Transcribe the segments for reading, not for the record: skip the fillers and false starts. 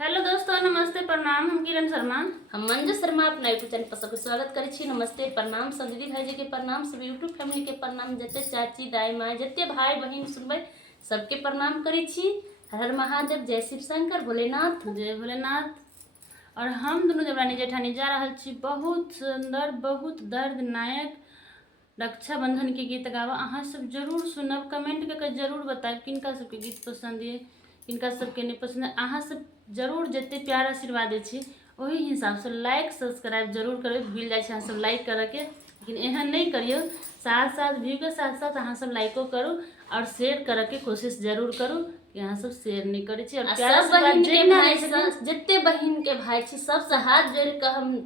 Hello दोस्तों, नमस्ते प्रणाम। हम किरण शर्मा। हम मंजू शर्मा अपना यूट्यूब चैनल पर सबके स्वागत करै छी। नमस्ते प्रणाम, सब दीदी भाईजी के प्रणाम, सब यूट्यूब फैमिली के प्रणाम, जते चाची दाई माँ जते भाई बहन सुनबे सबके प्रणाम करै छी। हर हर महादेव, जय शिव शंकर भोलेनाथ। जय भोलेनाथ। और हम दोनों देवरानी जेठानी जा रहल छी बहुत सुंदर, बहुत दर्दनायक रक्षाबंधन के गीत गावा। अहाँ सब जरूर सुनब, कमेंट करके जरूर बताएब किनका सबके गीत पसंद है, किनका सबके नहीं पसंद है। अहाँ सब जरूर जते प्यार आशीर्वाद दै छी वही हिसाब से लाइक सब्सक्राइब जरूर करब। भूल जाए अहाँ सब लाइक करके, लेकिन एहन नहीं करियो। साथ साथ व्यू के साथ साथ अहाँ सब लाइको करू और शेयर करके कोशिश जरूर करू कि अहाँ सब शेयर नहीं करे छी। और प्यार सब बहिन के आशीर्वाद भाई जते बहिन के भाई छी सबसे हाथ जोड़ के हम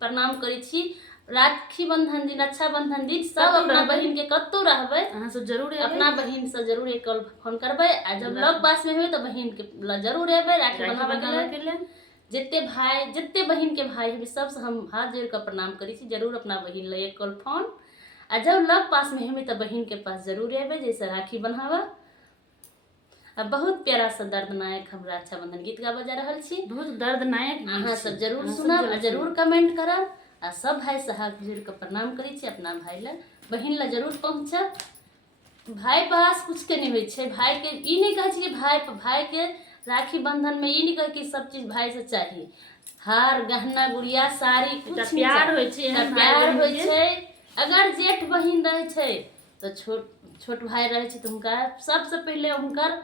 प्रणाम करै छी। राखी बंधन दिन, रक्षाबंधन दिन सब अपना बहिन के कतौ रहबे अहाँ सब जरूर अपना बहिन से जरूर एक कॉल फोन करबे। आ जब लग पास में हुए तो बहिन के जरूर एबे राखी बंधावे के लिए। जितने बहिन के भाई है सबसे हम हाथ जोड़ के प्रणाम करी छी। जरूर अपना बहिन ले एक कॉल फोन। आ जब लग पास में हमें तो बहिन के पास जरूर एबे जैसे राखी बन्हावा। अब बहुत प्यारा सा दर्दनायक हम रक्षाबंधन गीत गावा जा रहल छी। बहुत दर्दनायक अहाँ सब जरूर सुनब आ जरूर कमेंट करब। आ सब भाई से हाथ जोड़ के प्रणाम करी छी। अपना भाई ला बहिन ला जरूर पहुँचब। भाई पास कुछ के नहीं होय छे। भाई के ई नहीं कहे छी कि भाई के राखी बंधन में ई नहीं कहे कि सब चीज भाई से चाहिए। हार गहना गुड़िया साड़ी कुछ प्यार होय छे, प्यार होय छे। अगर जेठ बहिन रहे छे तो छोट भाई रहे छे तो उनका सबसे पहले उनकर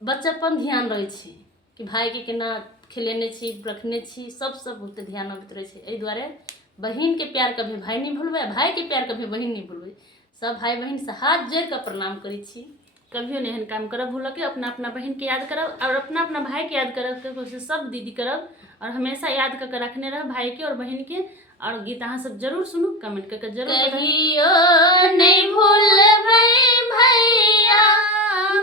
बच्चापन ध्यान रहे छे कि भाई के केना खिलेने छी रखने छी। सब बहुत ध्यान अबैत रहे छे। एहि दुआरे बहिन के प्यार कभी भाई नहीं भूलबे, भाई के प्यार कभी बहिन नहीं भूलबे। सब भाई बहन से हाथ जोड़ के प्रणाम करी छी। कभियो नहीं काम करब भूल के। अपना अपना बहन के याद करब और अपना अपना भाई के याद करब के कोशिश सब दीदी करब। और हमेशा याद करके रखने रह भाई के और बहन के। और गीत अहाँ सब जरूर सुनू, कमेंट करके जरूर कहियो नहीं भूलबै भैया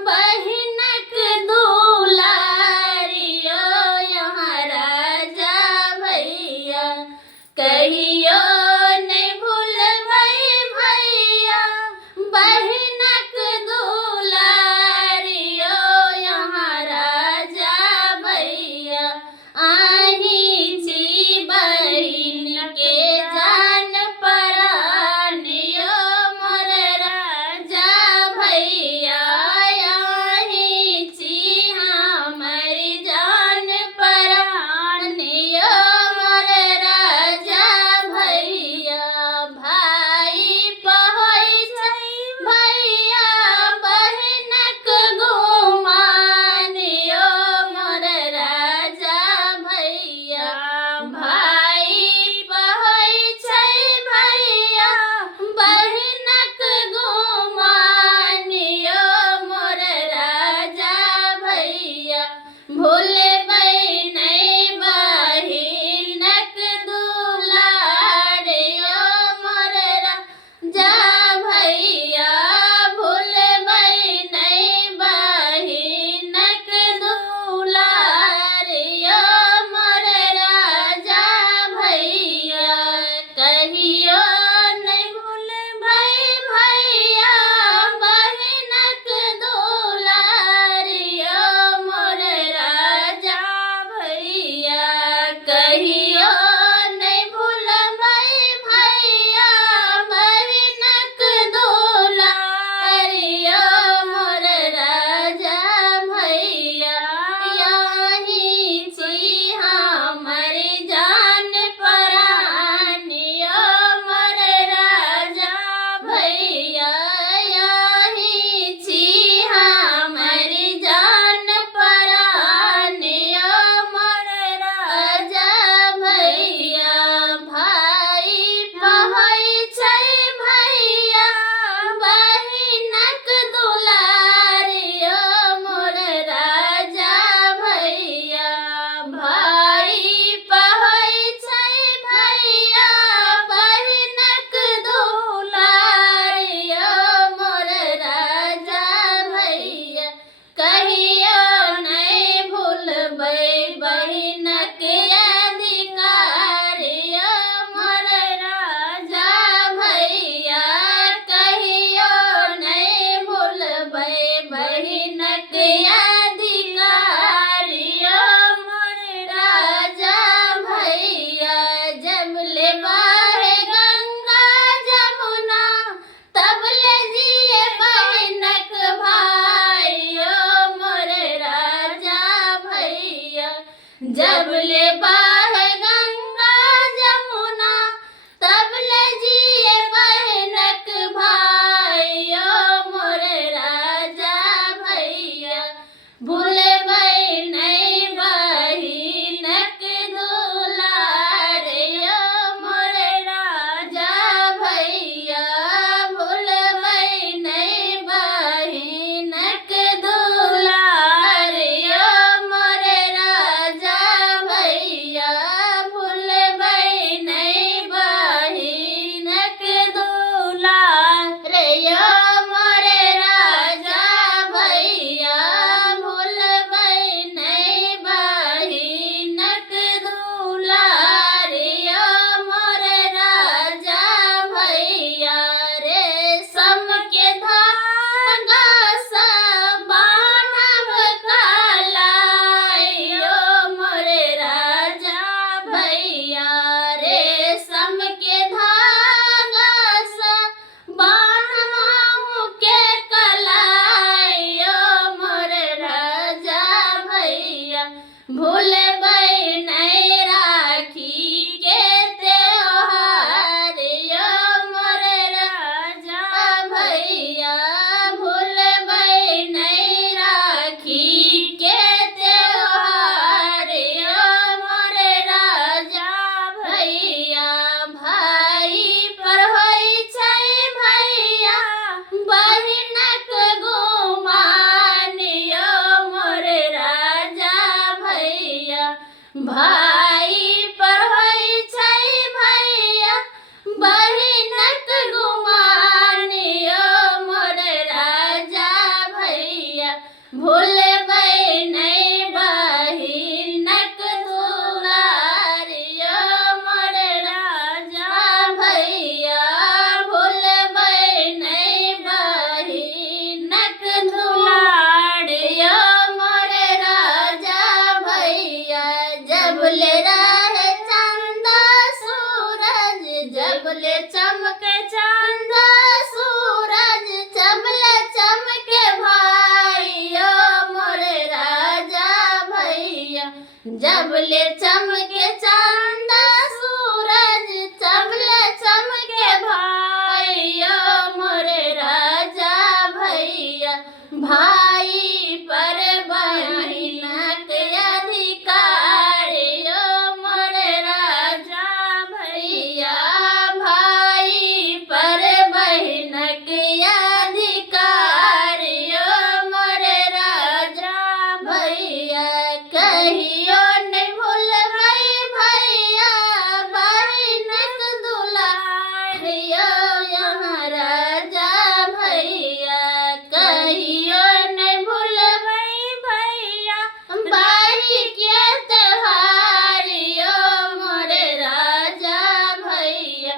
बहिनक दुलारियो यहाँ राजा भैया। कहियो नहीं भूलबै भैया बहिनक दुलारियो यहाँ राजा भैया। आही छी बहिन के जान परानियो मोर राजा भैया। आही छी जब ले बाहे गंगा जमुना तब ले जिए बहनक भाइयो मोरे राजा भैया भूलबै नहीं बहिनक दुलारियो मोरे राजा भैया भूलबै नहीं बहिनक दुलारियो मोरे राजा भैया भूलबै नहीं बहिनक दुलारियो मोरे राजा भैया भूलबै नहीं बहिनक दुलारियो मोरे राजा भैया रेशम के धागा सा बान्हब कलाइयो मोरे राजा भैया रेशम के धागा सा बान्हबहु के कलाइयो मोरे राजा भैया भूलबै नहीं राखी के त्योहारियो मोरे राजा भैया भूलबै नहीं राखी के त्योहारियो मोरे राजा भैया भाई पर होइ छै भैया बहिनक गुमानियो मोरे राजा भैया भाई पर होइ छै भैया बहिनक गुमानियो मोरे राजा भैया भूलबै नहीं बहिनक दुलारियो मोरे राजा भैया भूलबै नहीं बहिनक दुलारियो मोरे राजा भैया जब ले रहे चंदा सूरज जब ले चमके चंदा सूरज चमले चमके भाइयो मोरे राजा भैया जब ले चमके चंदा सूरज चमले चमके भाइयो मोरे राजा भैया भाई पर बहिनक अधिकारियो मोरे राजा भैया भाई पर बहिनक अधिकारियो मोरे राजा भैया कहियो नहीं भूलबै भैया बहिनक दुलारियो यहाँ राजा भैया कहियो नहीं भूलबै भैया बाही के त्योहारियो मोरे राजा भैया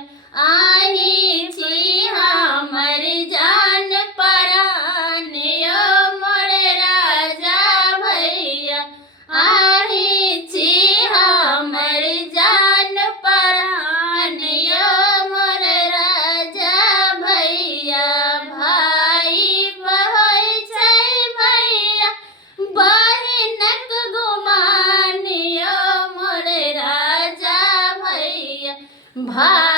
आही छी हमर जान परानियो मोरे राजा भैया आही छी हमर जान परानियो मोरे राजा भैया भाई होइ छै भैया बहिनक गुमानियो मोरे राजा भैया भाई